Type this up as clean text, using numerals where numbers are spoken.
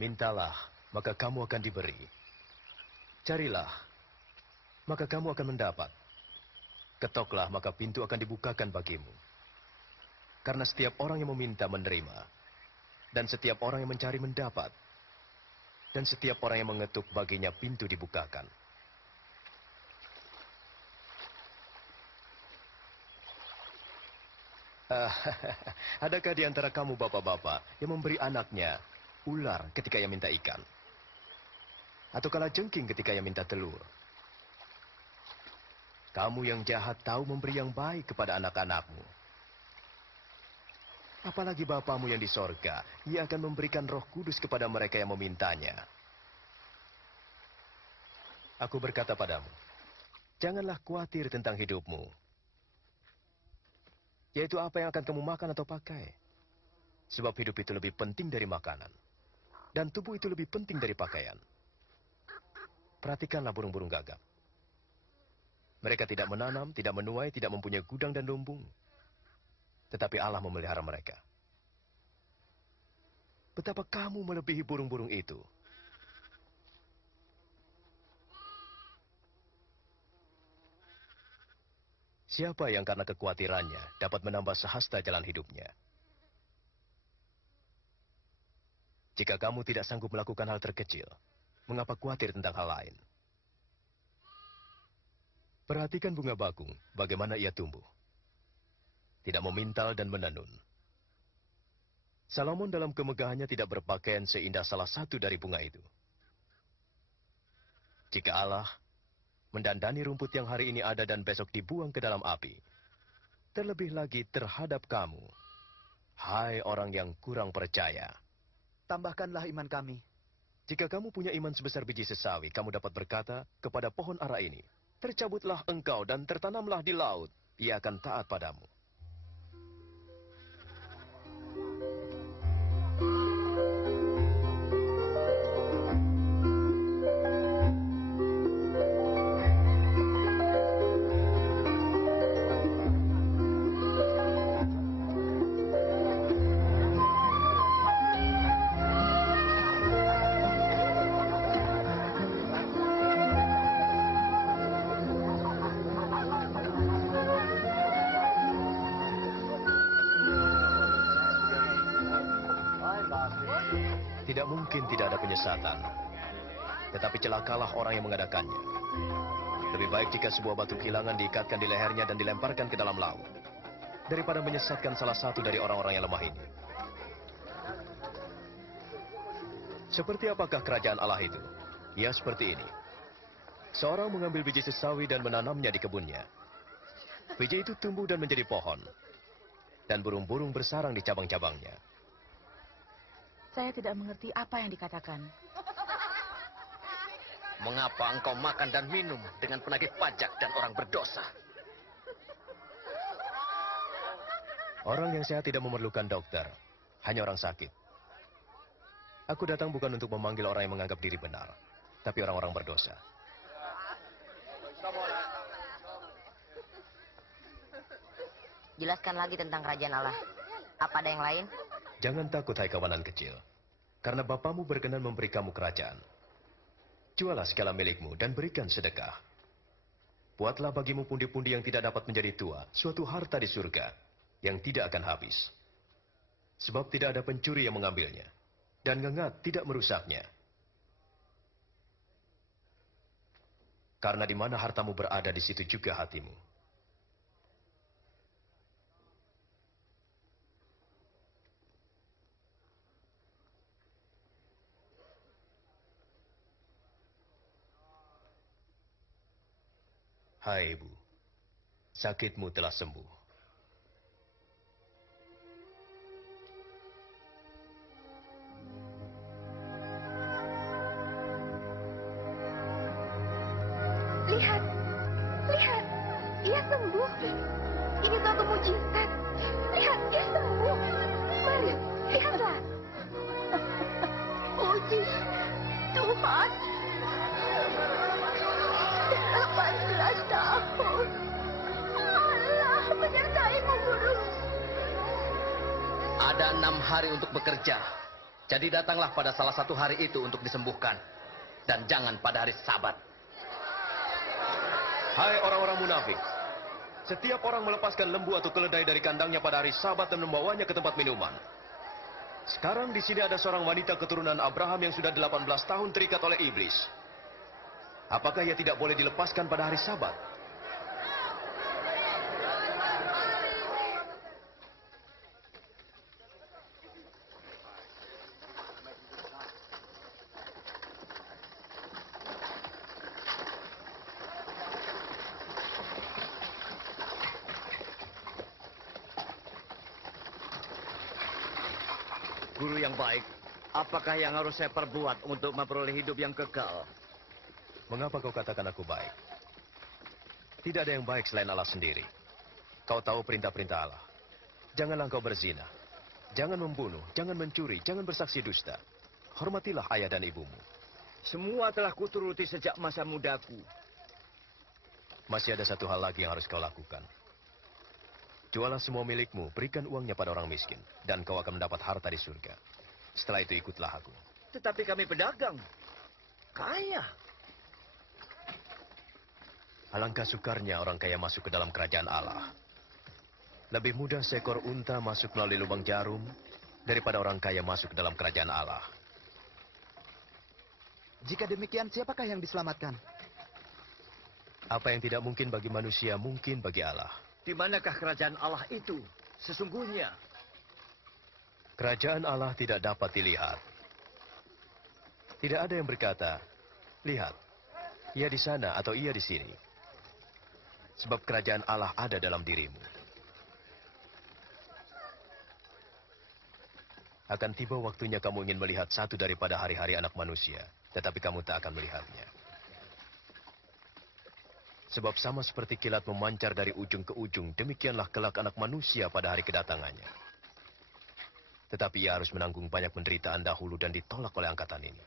Mintalah, maka kamu akan diberi. Carilah, maka kamu akan mendapat. Ketoklah, maka pintu akan dibukakan bagimu. Karena setiap orang yang meminta menerima, dan setiap orang yang mencari mendapat, dan setiap orang yang mengetuk baginya pintu dibukakan. Adakah di antara kamu bapak-bapak yang memberi anaknya ular ketika ia minta ikan? Atau kalajengking ketika ia minta telur? Kamu yang jahat tahu memberi yang baik kepada anak-anakmu. Apalagi Bapamu yang di sorga, ia akan memberikan Roh Kudus kepada mereka yang memintanya. Aku berkata padamu, janganlah khawatir tentang hidupmu, yaitu apa yang akan kamu makan atau pakai. Sebab hidup itu lebih penting dari makanan, dan tubuh itu lebih penting dari pakaian. Perhatikanlah burung-burung gagap. Mereka tidak menanam, tidak menuai, tidak mempunyai gudang dan lumbung. Tetapi Allah memelihara mereka. Betapa kamu melebihi burung-burung itu. Siapa yang karena kekhawatirannya dapat menambah sehasta jalan hidupnya? Jika kamu tidak sanggup melakukan hal terkecil, mengapa khawatir tentang hal lain? Perhatikan bunga bakung, bagaimana ia tumbuh. Tidak memintal dan menenun. Salomon dalam kemegahannya tidak berpakaian seindah salah satu dari bunga itu. Jika Allah mendandani rumput yang hari ini ada dan besok dibuang ke dalam api, terlebih lagi terhadap kamu, hai orang yang kurang percaya. Tambahkanlah iman kami. Jika kamu punya iman sebesar biji sesawi, kamu dapat berkata kepada pohon ara ini, tercabutlah engkau dan tertanamlah di laut, ia akan taat padamu. Tidak mungkin tidak ada penyesatan. Tetapi celakalah orang yang mengadakannya. Lebih baik jika sebuah batu kilangan diikatkan di lehernya dan dilemparkan ke dalam laut, daripada menyesatkan salah satu dari orang-orang yang lemah ini. Seperti apakah kerajaan Allah itu? Ya, seperti ini. Seorang mengambil biji sesawi dan menanamnya di kebunnya. Biji itu tumbuh dan menjadi pohon, dan burung-burung bersarang di cabang-cabangnya. Saya tidak mengerti apa yang dikatakan. Mengapa engkau makan dan minum dengan penagih pajak dan orang berdosa? Orang yang sehat tidak memerlukan dokter, hanya orang sakit. Aku datang bukan untuk memanggil orang yang menganggap diri benar, tapi orang-orang berdosa. Jelaskan lagi tentang kerajaan Allah. Apa ada yang lain? Jangan takut, hai kawanan kecil, karena Bapamu berkenan memberi kamu kerajaan. Jualah segala milikmu dan berikan sedekah. Buatlah bagimu pundi-pundi yang tidak dapat menjadi tua, suatu harta di surga yang tidak akan habis. Sebab tidak ada pencuri yang mengambilnya, dan ngengat tidak merusaknya. Karena di mana hartamu berada, di situ juga hatimu. Hai ibu, sakitmu telah sembuh. Lihat, lihat, ia sembuh. Ini suatu mujizat. Lihat, ia sembuh. Mari, lihatlah. Puji Tuhan. 18 tahun. Allah menyertai-Mu, Guru. Ada 6 hari untuk bekerja. Jadi datanglah pada salah satu hari itu untuk disembuhkan. Dan jangan pada hari Sabat. Hai orang-orang munafik. Setiap orang melepaskan lembu atau keledai dari kandangnya pada hari Sabat dan membawanya ke tempat minuman. Sekarang di sini ada seorang wanita keturunan Abraham yang sudah 18 tahun terikat oleh iblis. Apakah ia tidak boleh dilepaskan pada hari Sabat? Guru yang baik, apakah yang harus saya perbuat untuk memperoleh hidup yang kekal? Mengapa kau katakan aku baik? Tidak ada yang baik selain Allah sendiri. Kau tahu perintah-perintah Allah. Janganlah kau berzina. Jangan membunuh, jangan mencuri, jangan bersaksi dusta. Hormatilah ayah dan ibumu. Semua telah kuturuti sejak masa mudaku. Masih ada satu hal lagi yang harus kau lakukan. Jualah semua milikmu, berikan uangnya pada orang miskin, dan kau akan mendapat harta di surga. Setelah itu ikutlah aku. Tetapi kami pedagang. Kaya. Alangkah sukarnya orang kaya masuk ke dalam kerajaan Allah. Lebih mudah seekor unta masuk melalui lubang jarum daripada orang kaya masuk ke dalam kerajaan Allah. Jika demikian, siapakah yang diselamatkan? Apa yang tidak mungkin bagi manusia, mungkin bagi Allah. Di manakah kerajaan Allah itu? Sesungguhnya. Kerajaan Allah tidak dapat dilihat. Tidak ada yang berkata, lihat, ia di sana atau ia di sini. Sebab kerajaan Allah ada dalam dirimu. Akan tiba waktunya kamu ingin melihat satu daripada hari-hari anak manusia, tetapi kamu tak akan melihatnya. Sebab sama seperti kilat memancar dari ujung ke ujung, demikianlah kelak anak manusia pada hari kedatangannya. Tetapi ia harus menanggung banyak penderitaan dahulu dan ditolak oleh angkatan ini.